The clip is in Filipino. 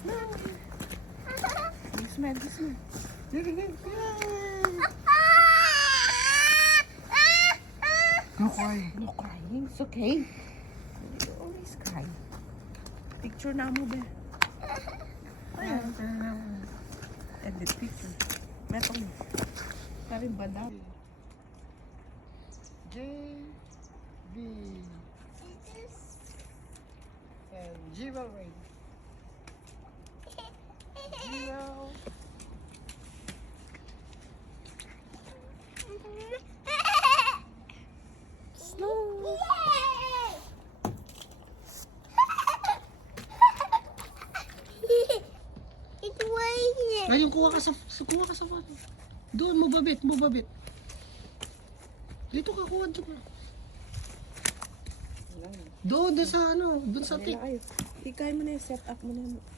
Smile. Smile, smile. No cry. No crying. It's okay. You always cry. Picture na mo ba? Edit picture. Metong. Karin ba daw? J, B, and G will wait. Zero. Slow. Ayun, kuha ka sa doon, mababit. Dito ka, kuha dito ka. Doon sa ano, doon sa tik. Ikay mo na yung set up mo na.